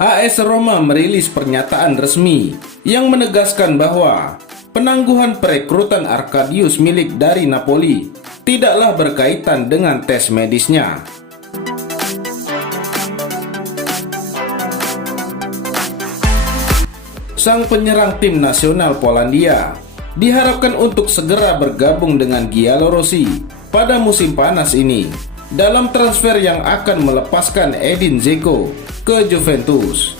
AS Roma merilis pernyataan resmi yang menegaskan bahwa penangguhan perekrutan Arkadius Milik dari Napoli tidaklah berkaitan dengan tes medisnya. Sang penyerang tim nasional Polandia diharapkan untuk segera bergabung dengan Giallorossi pada musim panas ini dalam transfer yang akan melepaskan Edin Dzeko ke Juventus.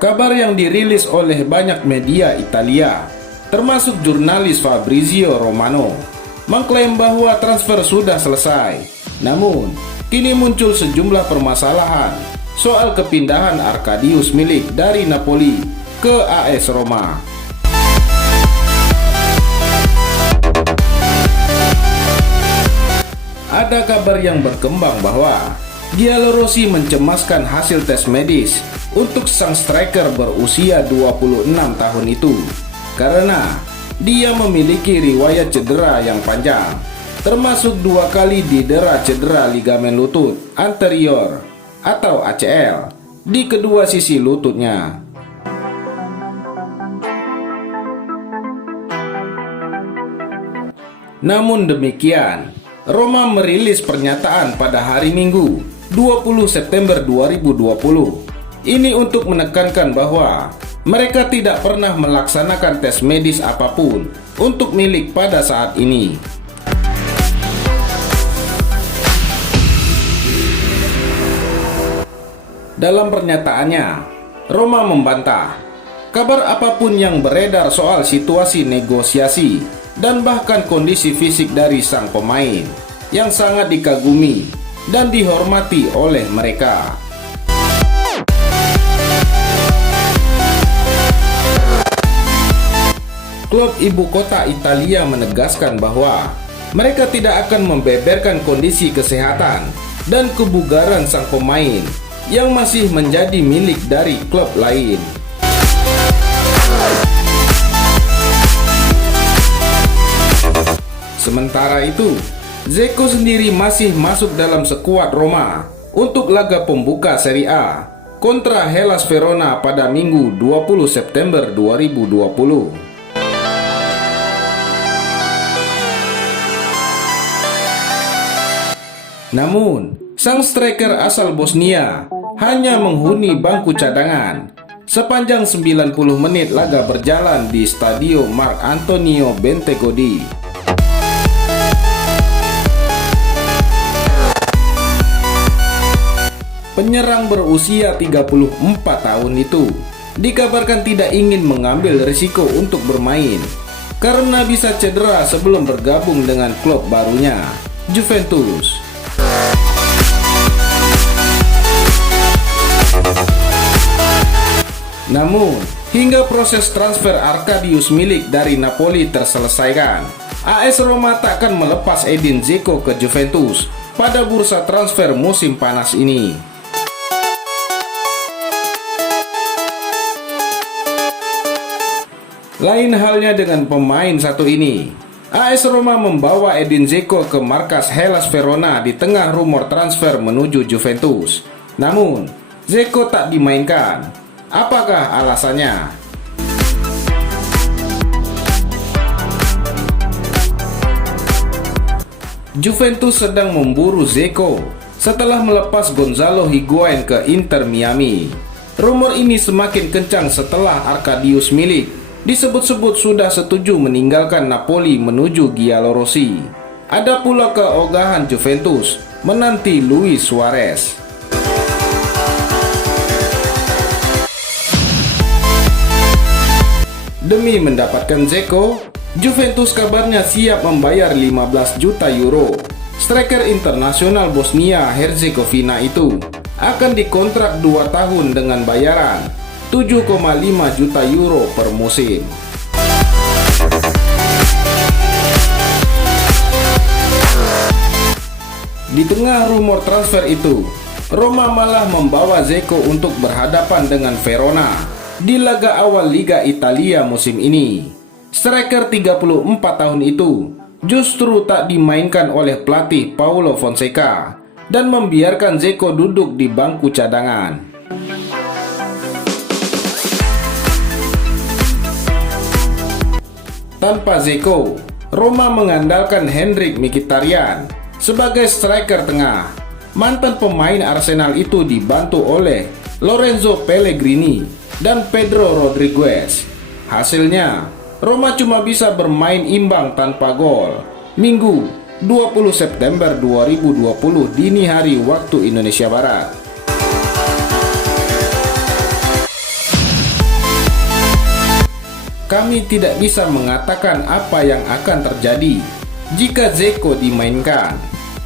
Kabar yang dirilis oleh banyak media Italia, termasuk jurnalis Fabrizio Romano, mengklaim bahwa transfer sudah selesai. Namun, kini muncul sejumlah permasalahan soal kepindahan Arkadius Milik dari Napoli ke AS Roma. Ada kabar yang berkembang bahwa Giallorossi mencemaskan hasil tes medis untuk sang striker berusia 26 tahun itu karena dia memiliki riwayat cedera yang panjang, termasuk 2 kali didera cedera ligamen lutut anterior atau ACL di kedua sisi lututnya. Namun demikian, Roma merilis pernyataan pada hari Minggu 20 September 2020. Ini untuk menekankan bahwa mereka tidak pernah melaksanakan tes medis apapun untuk Milik pada saat ini. Dalam pernyataannya, Roma membantah kabar apapun yang beredar soal situasi negosiasi dan bahkan kondisi fisik dari sang pemain yang sangat dikagumi dan dihormati oleh mereka. Klub ibu kota Italia menegaskan bahwa mereka tidak akan membeberkan kondisi kesehatan dan kebugaran sang pemain yang masih menjadi milik dari klub lain. Sementara itu, Dzeko sendiri masih masuk dalam skuad Roma untuk laga pembuka Serie A kontra Hellas Verona pada Minggu 20 September 2020. Namun, sang striker asal Bosnia hanya menghuni bangku cadangan sepanjang 90 menit laga berjalan di Stadio Marc Antonio Bentegodi. Penyerang berusia 34 tahun itu dikabarkan tidak ingin mengambil risiko untuk bermain karena bisa cedera sebelum bergabung dengan klub barunya, Juventus. Namun, hingga proses transfer Arkadius Milik dari Napoli terselesaikan, AS Roma takkan melepas Edin Dzeko ke Juventus pada bursa transfer musim panas ini. Lain halnya dengan pemain satu ini, AS Roma membawa Edin Dzeko ke markas Hellas Verona di tengah rumor transfer menuju Juventus. Namun, Dzeko tak dimainkan. Apakah alasannya? Juventus sedang memburu Dzeko setelah melepas Gonzalo Higuain ke Inter Miami. Rumor ini semakin kencang setelah Arkadius Milik disebut-sebut sudah setuju meninggalkan Napoli menuju Giallorossi. Ada pula keogahan Juventus menanti Luis Suarez. Demi mendapatkan Dzeko, Juventus kabarnya siap membayar 15 juta euro. Striker internasional Bosnia Herzegovina itu akan dikontrak 2 tahun dengan bayaran 7,5 juta euro per musim. Di tengah rumor transfer itu, Roma malah membawa Dzeko untuk berhadapan dengan Verona di laga awal Liga Italia musim ini. Striker 34 tahun itu justru tak dimainkan oleh pelatih Paulo Fonseca dan membiarkan Dzeko duduk di bangku cadangan. Tanpa Dzeko, Roma mengandalkan Henrikh Mkhitaryan sebagai striker tengah. Mantan pemain Arsenal itu dibantu oleh Lorenzo Pellegrini dan Pedro Rodriguez. Hasilnya, Roma cuma bisa bermain imbang tanpa gol. Minggu 20 September 2020 dini hari waktu Indonesia Barat. Kami tidak bisa mengatakan apa yang akan terjadi jika Dzeko dimainkan,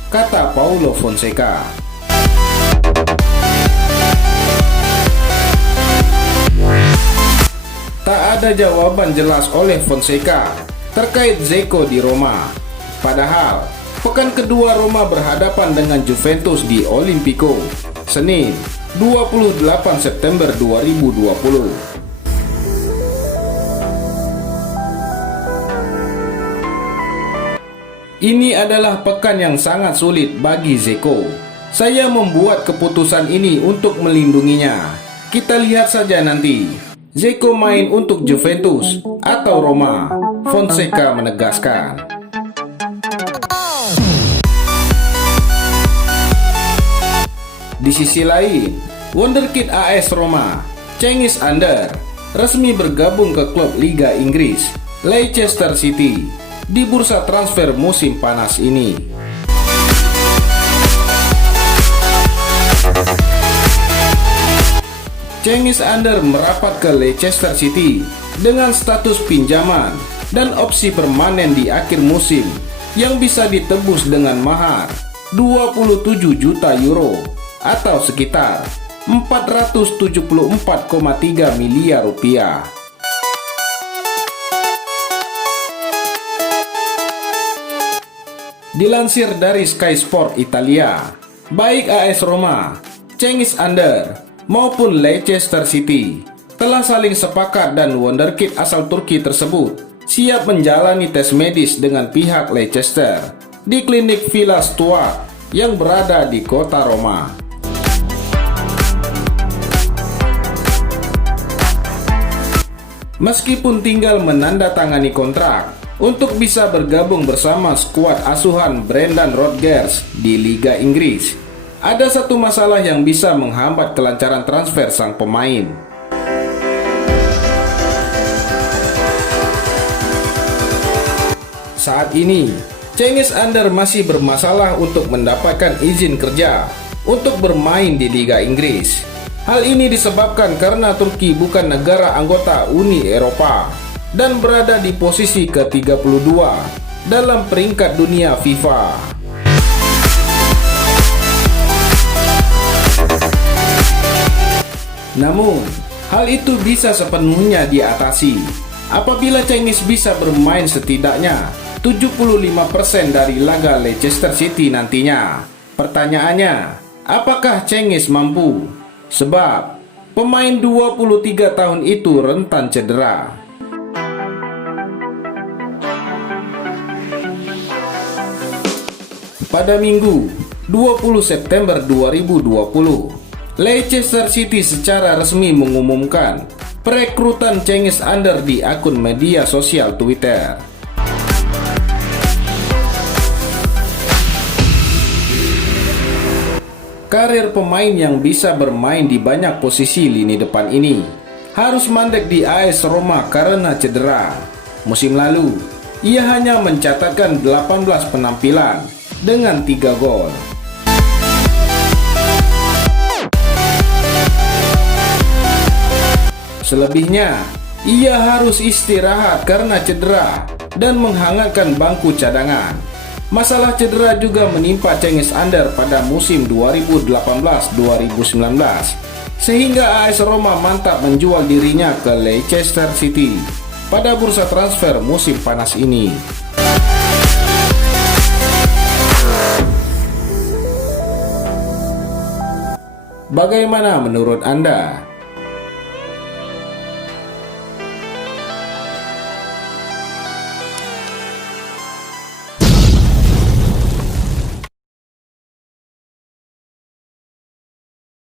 kata Paulo Fonseca. Tak ada jawaban jelas oleh Fonseca terkait Dzeko di Roma. Padahal, pekan kedua Roma berhadapan dengan Juventus di Olimpico, Senin 28 September 2020. Ini adalah pekan yang sangat sulit bagi Dzeko. Saya membuat keputusan ini untuk melindunginya. Kita lihat saja nanti. Dzeko main untuk Juventus atau Roma, Fonseca menegaskan. Di sisi lain, wonderkid AS Roma, Cengiz Under, resmi bergabung ke klub Liga Inggris, Leicester City, di bursa transfer musim panas ini. Cengiz Under merapat ke Leicester City dengan status pinjaman dan opsi permanen di akhir musim yang bisa ditebus dengan mahar 27 juta euro atau sekitar 474,3 miliar rupiah. Dilansir dari Sky Sport Italia, baik AS Roma, Cengiz Under maupun Leicester City telah saling sepakat dan wonderkid asal Turki tersebut siap menjalani tes medis dengan pihak Leicester di klinik Villa Stuart yang berada di kota Roma. Meskipun tinggal menandatangani kontrak untuk bisa bergabung bersama skuad asuhan Brendan Rodgers di Liga Inggris, ada satu masalah yang bisa menghambat kelancaran transfer sang pemain. Saat ini, Cengiz Under masih bermasalah untuk mendapatkan izin kerja untuk bermain di Liga Inggris. Hal ini disebabkan karena Turki bukan negara anggota Uni Eropa dan berada di posisi ke-32 dalam peringkat dunia FIFA. Namun, hal itu bisa sepenuhnya diatasi apabila Cengiz bisa bermain setidaknya 75% dari laga Leicester City nantinya. Pertanyaannya, apakah Cengiz mampu? Sebab pemain 23 tahun itu rentan cedera. Pada Minggu 20 September 2020, Leicester City secara resmi mengumumkan perekrutan Cengiz Under di akun media sosial Twitter. Karir pemain yang bisa bermain di banyak posisi lini depan ini harus mandek di AS Roma karena cedera. Musim lalu, ia hanya mencatatkan 18 penampilan dengan 3 gol. Selebihnya, ia harus istirahat karena cedera dan menghangatkan bangku cadangan. Masalah cedera juga menimpa Cengiz Under pada musim 2018-2019, sehingga AS Roma mantap menjual dirinya ke Leicester City pada bursa transfer musim panas ini. Bagaimana menurut Anda?